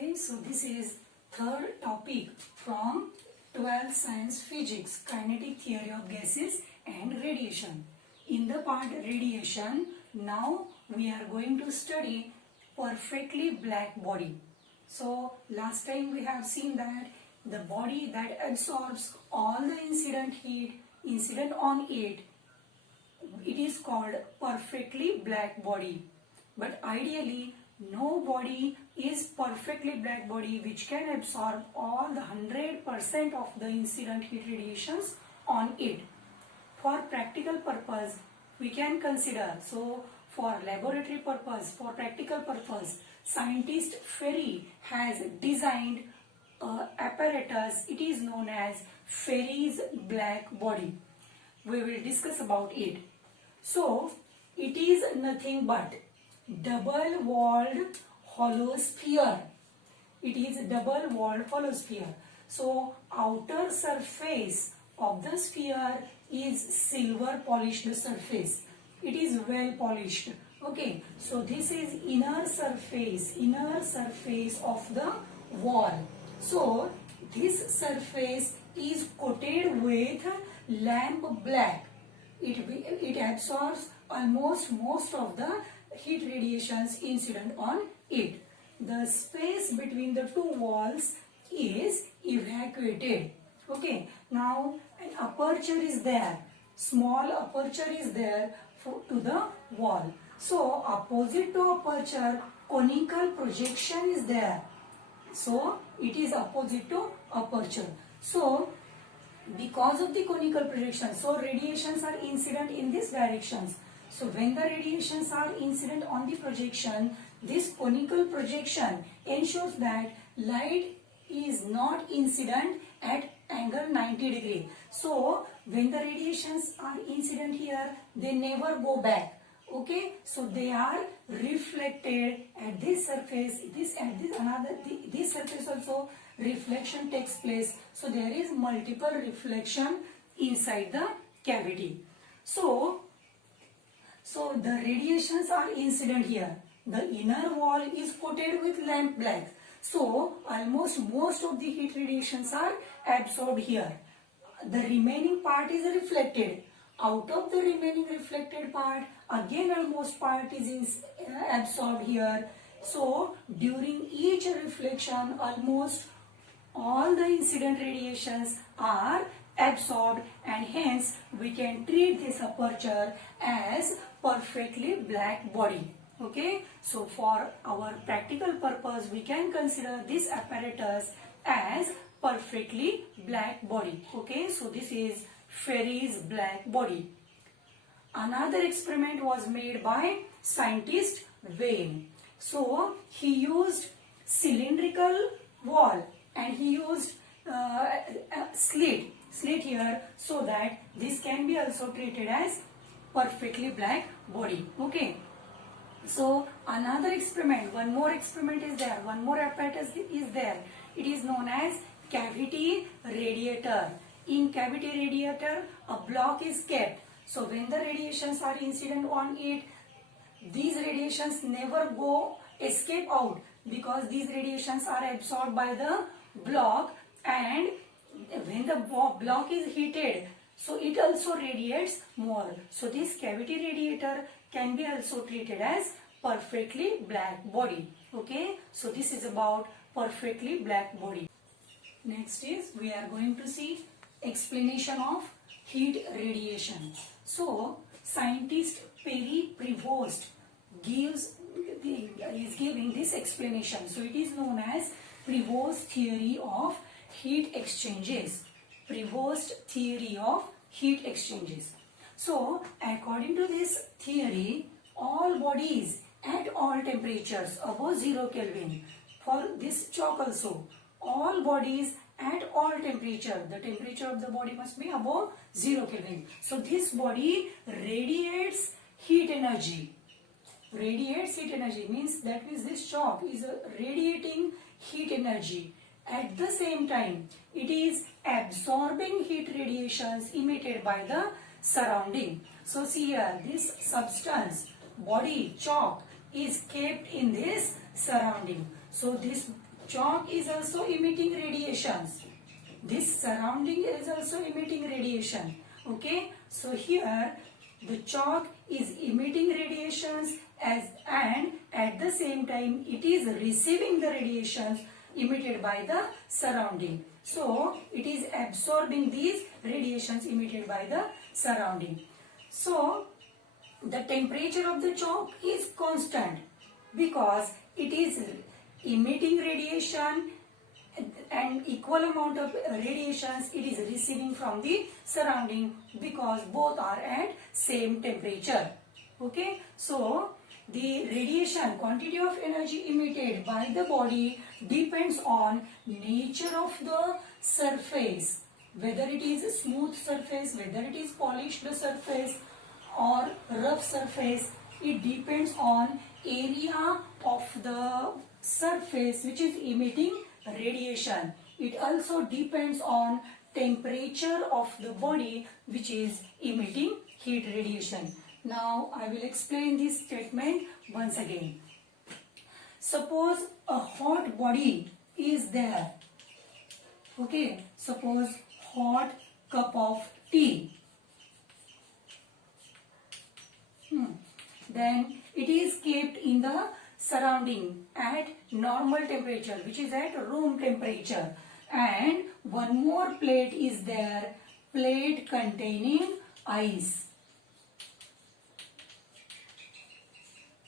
Okay, so this is third topic from 12th Science Physics, Kinetic Theory of Gases and Radiation. In the part radiation, now we are going to study perfectly black body. So last time we have seen that the body that absorbs all the incident heat incident on it is called perfectly black body. But ideally, no body is perfectly black body which can absorb all the 100% of the incident heat radiations on it. For practical purpose, we can consider, so for laboratory purpose, for practical purpose, scientist Ferry has designed apparatus. It is known as Ferry's black body. We will discuss about it. So, it is nothing but double-walled hollow sphere. It is a double-walled hollow sphere. So, outer surface of the sphere is silver polished surface. It is well polished. Okay, so this is inner surface of the wall. So, this surface is coated with lamp black. It absorbs almost most of the heat radiations incident on it. The space between the two walls is evacuated. Okay, now an aperture is there. Small aperture is there to the wall. So opposite to aperture, conical projection is there. So it is opposite to aperture. So because of the conical projection, so radiations are incident in these directions. So when the radiations are incident on the projection, this conical projection ensures that light is not incident at angle 90 degree. So when the radiations are incident here, they never go back. Okay, so they are reflected at this surface, this surface also reflection takes place. So there is multiple reflection inside the cavity. So the radiations are incident here. The inner wall is coated with lamp black. So almost most of the heat radiations are absorbed here. The remaining part is reflected. Out of the remaining reflected part, again almost part is absorbed here. So during each reflection, almost all the incident radiations are absorbed, and hence we can treat this aperture as perfectly black body. Okay, so for our practical purpose, we can consider this apparatus as perfectly black body. Okay, so this is Ferry's black body. Another experiment was made by scientist Wayne. So he used cylindrical wall and he used slit here, so that this can be also treated as perfectly black body. Okay, so another experiment, one more experiment is there, one more apparatus is there. It is known as cavity radiator. In cavity radiator, a block is kept. So when the radiations are incident on it, these radiations never escape out, because these radiations are absorbed by the block, and when the block is heated, so it also radiates more. So this cavity radiator can be also treated as perfectly black body. Okay, so this is about perfectly black body. Next is we are going to see explanation of heat radiation. So scientist Prevost is giving this explanation. So it is known as Prevost theory of heat exchanges. Prevost theory of heat exchanges. So according to this theory, all bodies at all temperatures above 0 Kelvin, for this chalk also, all bodies at all temperature, the temperature of the body must be above 0 Kelvin. So this body radiates heat energy. Radiates heat energy means this chalk is radiating heat energy. At the same time, it is absorbing heat radiations emitted by the surrounding. So see here, this substance, body, chalk, is kept in this surrounding. So this chalk is also emitting radiations. This surrounding is also emitting radiation. Okay, so here the chalk is emitting radiations and at the same time it is receiving the radiations emitted by the surrounding. So it is absorbing these radiations emitted by the surrounding. So the temperature of the chalk is constant because it is emitting radiation and equal amount of radiations it is receiving from the surrounding because both are at same temperature. Okay, so the radiation quantity of energy emitted by the body depends on nature of the surface, whether it is a smooth surface, whether it is polished surface or rough surface. It depends on area of the surface which is emitting radiation. It also depends on temperature of the body which is emitting heat radiation. Now I will explain this statement once again. Suppose a hot body is there. Okay, suppose hot cup of tea. Then it is kept in the surrounding at normal temperature, which is at room temperature, and one more plate is there, plate containing ice.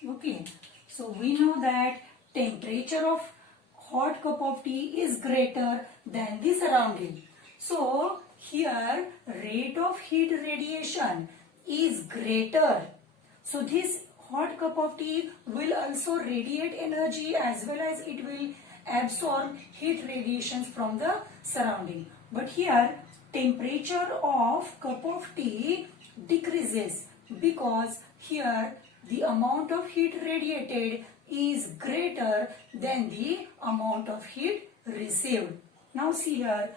Okay, so we know that temperature of hot cup of tea is greater than the surrounding. So here rate of heat radiation is greater. So this hot cup of tea will also radiate energy as well as it will absorb heat radiations from the surrounding. But here temperature of cup of tea decreases because here the amount of heat radiated is greater than the amount of heat received. Now see here,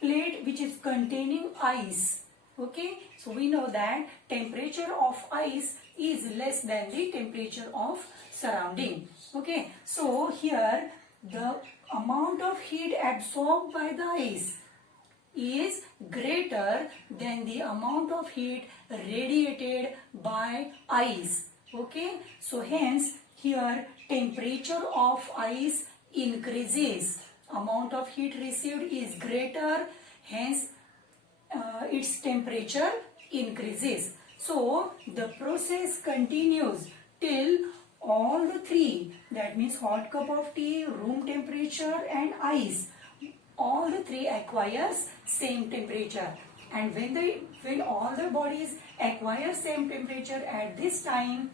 plate which is containing ice. Okay, so we know that temperature of ice is less than the temperature of surrounding. Okay, so here the amount of heat absorbed by the ice is greater than the amount of heat radiated by ice. Okay, so hence here temperature of ice increases. Amount of heat received is greater, hence its temperature increases. So the process continues till all the three, that means hot cup of tea, room temperature and ice, all the three acquires same temperature. And when all the bodies acquire same temperature at this time,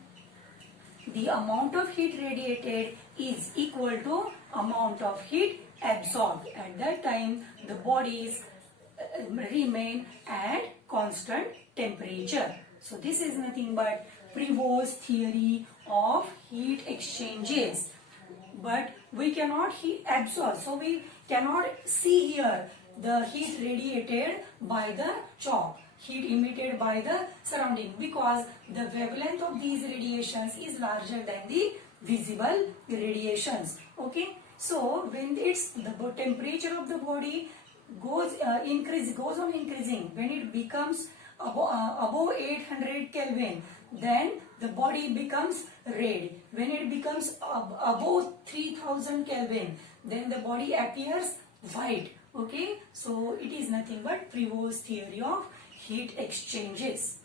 the amount of heat radiated is equal to amount of heat absorbed. At that time the bodies remain at constant temperature. So this is nothing but Prevost theory of heat exchanges. But we cannot absorb, so we cannot see here the heat radiated by the chalk, heat emitted by the surrounding, because the wavelength of these radiations is larger than the visible radiations. Okay, so when it's the temperature of the body goes on increasing, when it becomes above 800 Kelvin, then the body becomes red. When it becomes above 3000 Kelvin, then the body appears white. Okay, so it is nothing but Prevost theory of heat exchanges.